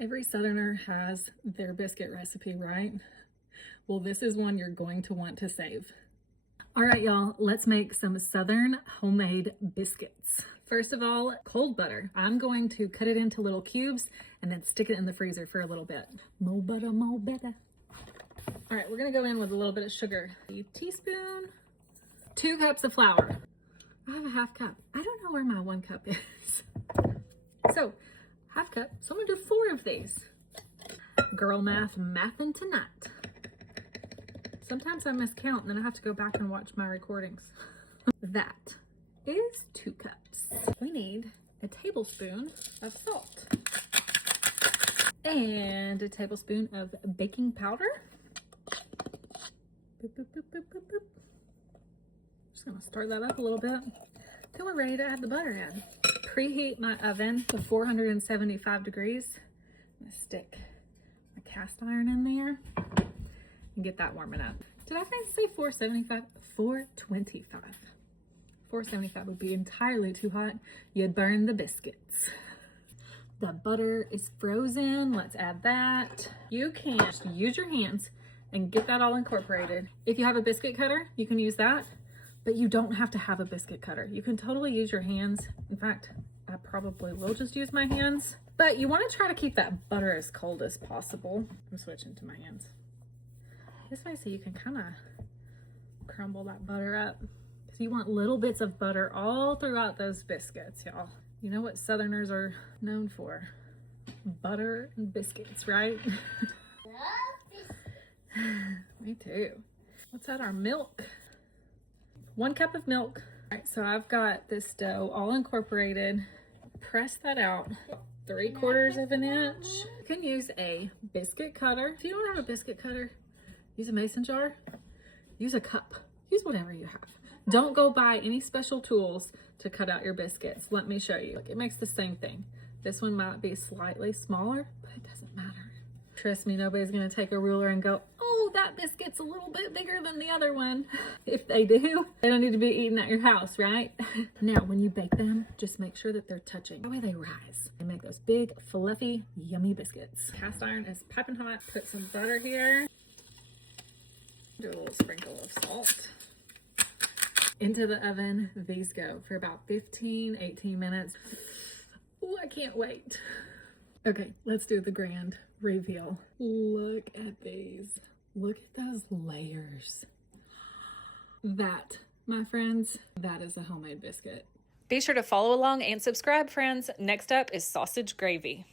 Every Southerner has their biscuit recipe, right? Well, this is one you're going to want to save. All right, y'all, let's make some Southern homemade biscuits. First of all, cold butter. I'm going to cut it into little cubes and then stick it in the freezer for a little bit. More butter, more better. All right, we're gonna go in with a little bit of sugar. A teaspoon, 2 cups of flour. I have a half cup. I don't know where my 1 cup is. So, half cup. So I'm gonna do 4 of these. Girl math, mathin' tonight. Sometimes I miscount and then I have to go back and watch my recordings. That is 2 cups. We need a tablespoon of salt and a tablespoon of baking powder. Boop, boop, boop, boop, boop, boop. Just gonna stir that up a little bit. Then we're ready to add the butter in. Preheat my oven to 475 degrees. I'm gonna stick my cast iron in there and get that warming up. Did I say 475? 425. 475 would be entirely too hot. You'd burn the biscuits. The butter is frozen. Let's add that. You can just use your hands and get that all incorporated. If you have a biscuit cutter, you can use that, but you don't have to have a biscuit cutter. You can totally use your hands. In fact, I probably will just use my hands, but you want to try to keep that butter as cold as possible. I'm switching to my hands. This way so you can kind of crumble that butter up. So you want little bits of butter all throughout those biscuits, y'all. You know what Southerners are known for? Butter and biscuits, right? Me too. Let's add our milk. 1 cup of milk. All right, so I've got this dough all incorporated. Press that out 3/4 of an inch. You can use a biscuit cutter. If you don't have a biscuit cutter, use a mason jar. Use a cup. Use whatever you have. Don't go buy any special tools to cut out your biscuits. Let me show you. Look, it makes the same thing. This one might be slightly smaller, but it doesn't matter. Trust me, nobody's gonna take a ruler and go, oh, that biscuit's a little bit bigger than the other one. If they do, they don't need to be eaten at your house, right? Now, when you bake them, just make sure that they're touching. That way they rise. And make those big, fluffy, yummy biscuits. Cast iron is piping hot. Put some butter here. Do a little sprinkle of salt. Into the oven, these go for about 15, 18 minutes. Oh, I can't wait. Okay, let's do the grand reveal. Look at these. Look at those layers. That, my friends, that is a homemade biscuit. Be sure to follow along and subscribe, friends. Next up is sausage gravy.